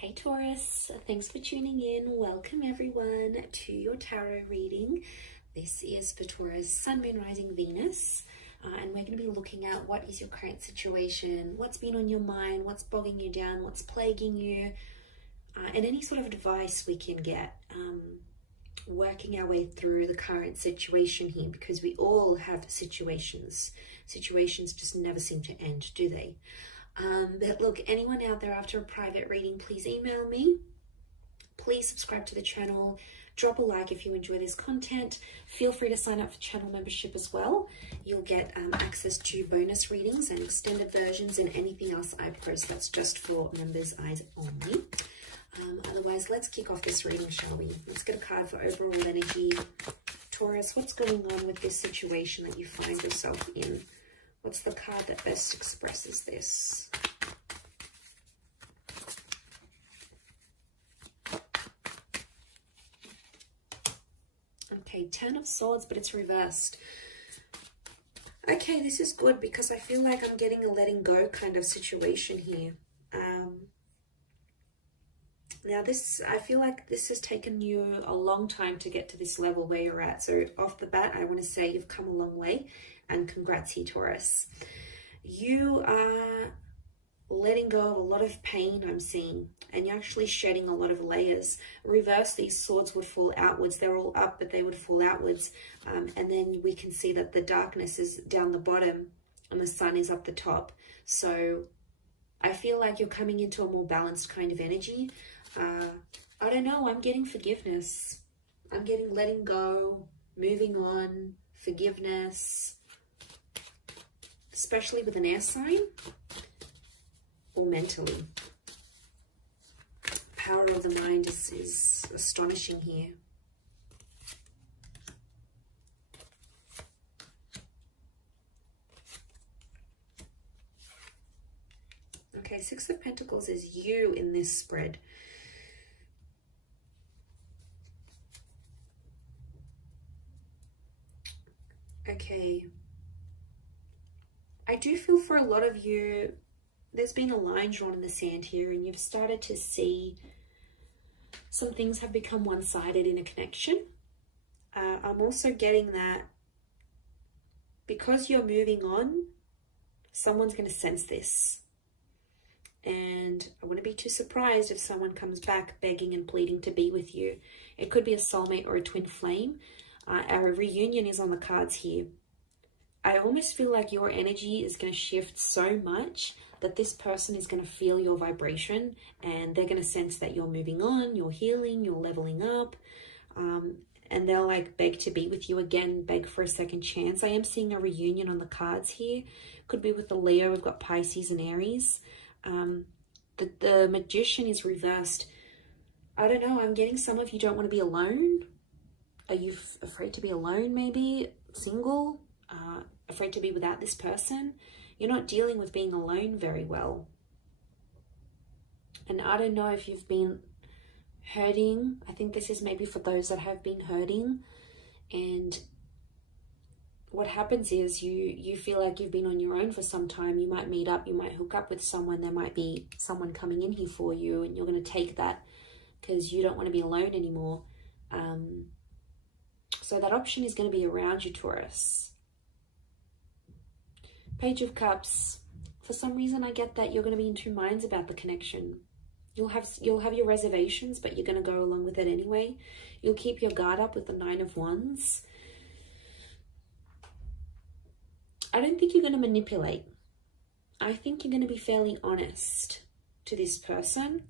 Hey Taurus, thanks for tuning in. Welcome everyone to your tarot reading. This is for Taurus, Sun, Moon, Rising, Venus. And we're going to be looking at what is your current situation, what's been on your mind, what's bogging you down, what's plaguing you, and any sort of advice we can get working our way through the current situation here, because we all have situations. Situations just never seem to end, do they? But look, anyone out there after a private reading, please email me. Please subscribe to the channel. Drop a like if you enjoy this content. Feel free to sign up for channel membership as well. You'll get access to bonus readings and extended versions and anything else I post that's just for members' eyes only. Otherwise, let's kick off this reading, shall we? Let's get a card for overall energy. Taurus, what's going on with this situation that you find yourself in? What's the card that best expresses this? Okay, 10 of Swords, but it's reversed. Okay, this is good because I feel like I'm getting a letting go kind of situation here. Now I feel like this has taken you a long time to get to this level where you're at. So off the bat, I want to say you've come a long way. And congrats here, Taurus. You are letting go of a lot of pain, I'm seeing, and you're actually shedding a lot of layers. Reverse, these swords would fall outwards. They're all up, but they would fall outwards. And then we can see that the darkness is down the bottom and the sun is up the top. So I feel like you're coming into a more balanced kind of energy. I don't know, I'm getting forgiveness. I'm getting letting go, moving on, forgiveness. Especially with an air sign or mentally. Power of the mind is astonishing here. Okay, Six of Pentacles is you in this spread. Okay. I do feel for a lot of you, there's been a line drawn in the sand here and you've started to see some things have become one-sided in a connection. I'm also getting that because you're moving on, someone's going to sense this. And I wouldn't be too surprised if someone comes back begging and pleading to be with you. It could be a soulmate or a twin flame. Our reunion is on the cards here. I almost feel like your energy is going to shift so much that this person is going to feel your vibration and they're going to sense that you're moving on, you're healing, you're leveling up, and they'll like beg to be with you again, beg for a second chance. I am seeing a reunion on the cards here. Could be with the Leo. We've got Pisces and Aries. The Magician is reversed. I don't know. I'm getting some of you don't want to be alone. Are you afraid to be alone maybe? Single? Afraid to be without this person. You're not dealing with being alone very well. And I don't know if you've been hurting. I think this is maybe for those that have been hurting. And what happens is you feel like you've been on your own for some time. You might meet up, you might hook up with someone. There might be someone coming in here for you and you're going to take that because you don't want to be alone anymore. So that option is going to be around you, Taurus. Page of Cups. For some reason, I get that you're going to be in two minds about the connection. You'll have your reservations, but you're going to go along with it anyway. You'll keep your guard up with the Nine of Wands. I don't think you're going to manipulate. I think you're going to be fairly honest to this person.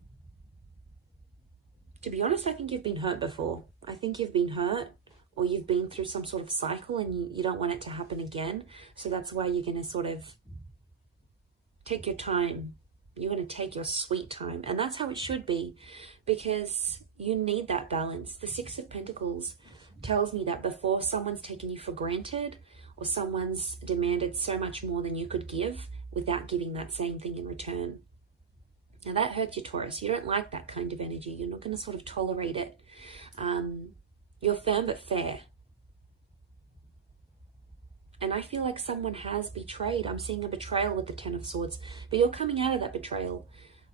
To be honest, I think you've been hurt before. I think you've been hurt. Or you've been through some sort of cycle and you don't want it to happen again. So that's why you're going to sort of take your time. You're going to take your sweet time. And that's how it should be, because you need that balance. The Six of Pentacles tells me that before someone's taken you for granted or someone's demanded so much more than you could give without giving that same thing in return. Now that hurts you, Taurus. You don't like that kind of energy. You're not going to sort of tolerate it. You're firm but fair. And I feel like someone has betrayed. I'm seeing a betrayal with the Ten of Swords. But you're coming out of that betrayal.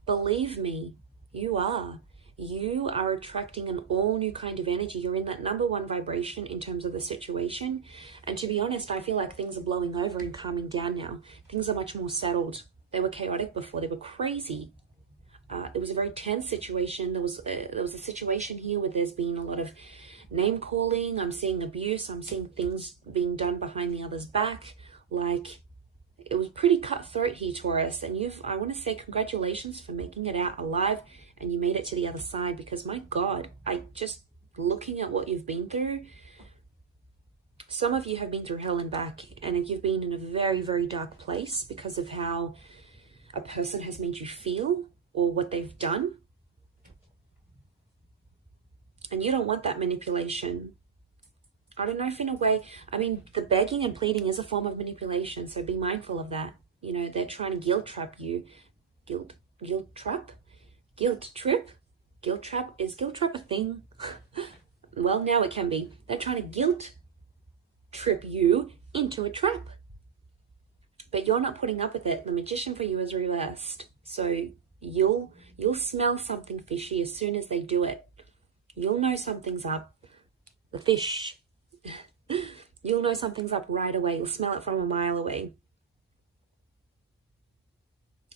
Believe me, You are. You are attracting an all new kind of energy. You're in that number one vibration in terms of the situation. And to be honest, I feel like things are blowing over and calming down now. Things are much more settled. They were chaotic before. They were crazy. It was a very tense situation. There was a situation here where there's been a lot of name calling. I'm seeing abuse. I'm seeing things being done behind the other's back. Like, it was pretty cutthroat here, Taurus. And I want to say congratulations for making it out alive, and you made it to the other side, because my God, looking at what you've been through, some of you have been through hell and back, and you've been in a very, very dark place because of how a person has made you feel or what they've done. And you don't want that manipulation. I don't know if in a way, I mean, the begging and pleading is a form of manipulation, so be mindful of that. You know, they're trying to guilt trap you. Guilt trap? Guilt trip? Guilt trap? Is guilt trap a thing? Well, now it can be. They're trying to guilt trip you into a trap. But you're not putting up with it. The magician for you is reversed. So you'll smell something fishy as soon as they do it. You'll know something's up. The fish. You'll know something's up right away. You'll smell it from a mile away.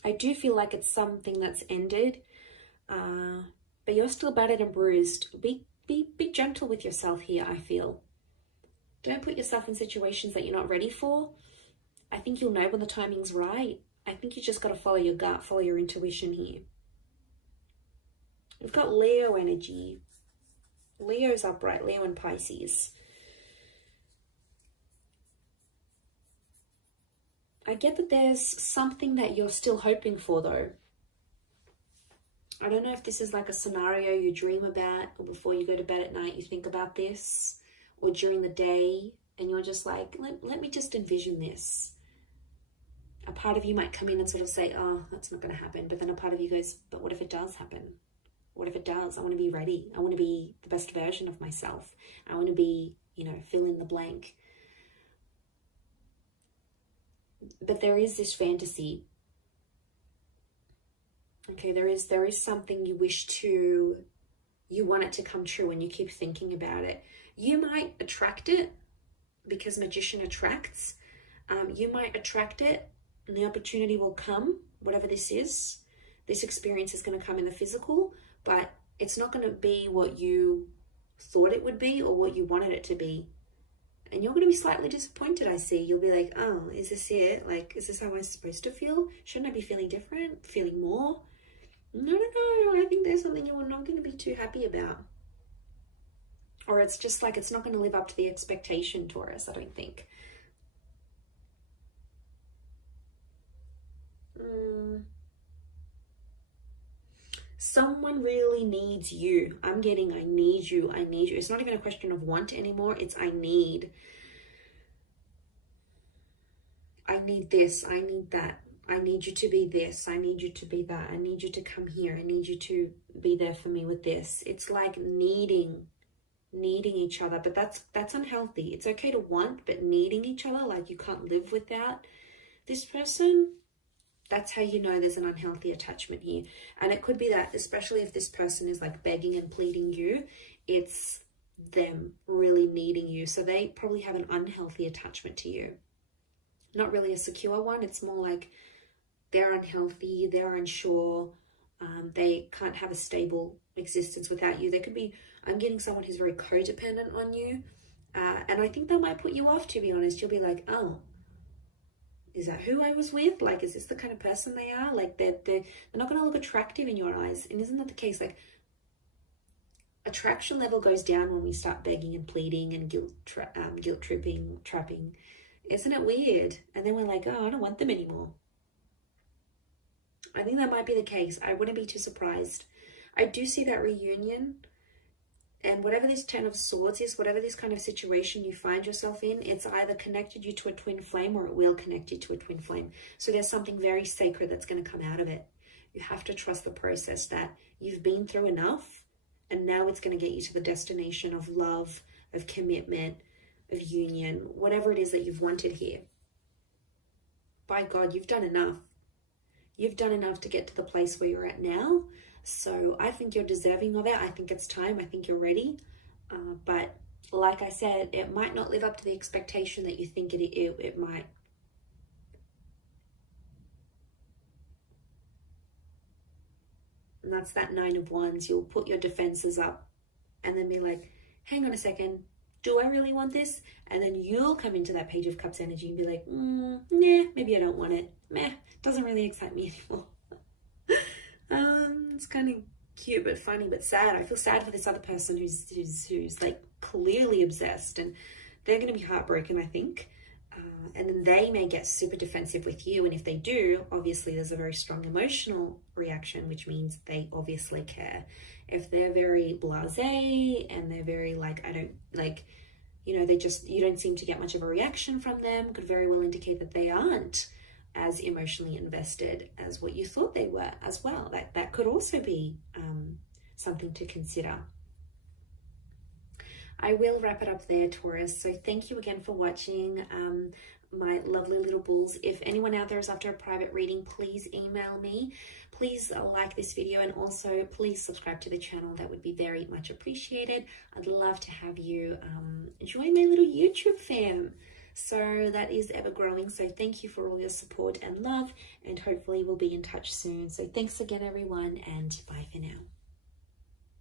I do feel like it's something that's ended, but you're still battered and bruised. Be gentle with yourself here, I feel. Don't put yourself in situations that you're not ready for. I think you'll know when the timing's right. I think you just got to follow your gut, follow your intuition here. We've got Leo energy. Leo's upright, Leo and Pisces. I get that there's something that you're still hoping for, though. I don't know if this is like a scenario you dream about, or before you go to bed at night you think about this, or during the day and you're just like, let me just envision this. A part of you might come in and sort of say, oh, that's not going to happen. But then a part of you goes, but what if it does happen? What if it does? I want to be ready. I want to be the best version of myself. I want to be, fill in the blank. But there is this fantasy. Okay, there is something you want it to come true, and you keep thinking about it. You might attract it because magician attracts. You might attract it and the opportunity will come, whatever this is. This experience is going to come in the physical, but it's not going to be what you thought it would be or what you wanted it to be. And you're going to be slightly disappointed, I see. You'll be like, oh, is this it? Like, is this how I'm supposed to feel? Shouldn't I be feeling different? Feeling more? No. I think there's something you're not going to be too happy about. Or it's just like it's not going to live up to the expectation, Taurus, I don't think. Someone really needs you. I'm getting I need you. It's not even a question of want anymore. It's I need. I need this. I need that. I need you to be this. I need you to be that. I need you to come here. I need you to be there for me with this. It's like needing each other, but that's unhealthy. It's okay to want, but needing each other, like you can't live without this person. That's how you know there's an unhealthy attachment here. And it could be that, especially if this person is like begging and pleading you, it's them really needing you. So they probably have an unhealthy attachment to you. Not really a secure one. It's more like they're unhealthy, they're unsure, they can't have a stable existence without you. They could be, I'm getting someone who's very codependent on you. And I think that might put you off, to be honest. You'll be like, oh, is that who I was with? Like, is this the kind of person they are? Like, they're not going to look attractive in your eyes. And isn't that the case? Like, attraction level goes down when we start begging and pleading and guilt tripping, trapping. Isn't it weird? And then we're like, oh, I don't want them anymore. I think that might be the case. I wouldn't be too surprised. I do see that reunion. And whatever this 10 of Swords is, whatever this kind of situation you find yourself in, it's either connected you to a twin flame or it will connect you to a twin flame. So there's something very sacred that's going to come out of it. You have to trust the process that you've been through enough, and now it's going to get you to the destination of love, of commitment, of union, whatever it is that you've wanted here. By God, you've done enough. You've done enough to get to the place where you're at now. So I think you're deserving of it. I think it's time. I think you're ready. But like I said, it might not live up to the expectation that you think it might. And that's that 9 of Wands. You'll put your defenses up and then be like, hang on a second, do I really want this? And then you'll come into that Page of Cups energy and be like, nah, maybe I don't want it. Meh, doesn't really excite me anymore. It's kind of cute but funny but sad. I feel sad for this other person who's like clearly obsessed, and they're going to be heartbroken, I think. And then they may get super defensive with you, and if they do, obviously there's a very strong emotional reaction, which means they obviously care. If they're very blasé and they're very like, I don't like, you know, you don't seem to get much of a reaction from them, could very well indicate that they aren't as emotionally invested as what you thought they were as well. That could also be something to consider. I will wrap it up there, Taurus. So thank you again for watching, my lovely little bulls. If anyone out there is after a private reading, please email me. Please like this video, and also please subscribe to the channel. That would be very much appreciated. I'd love to have you join my little YouTube fam. So that is ever growing. So thank you for all your support and love, and hopefully we'll be in touch soon. So thanks again, everyone, and bye for now.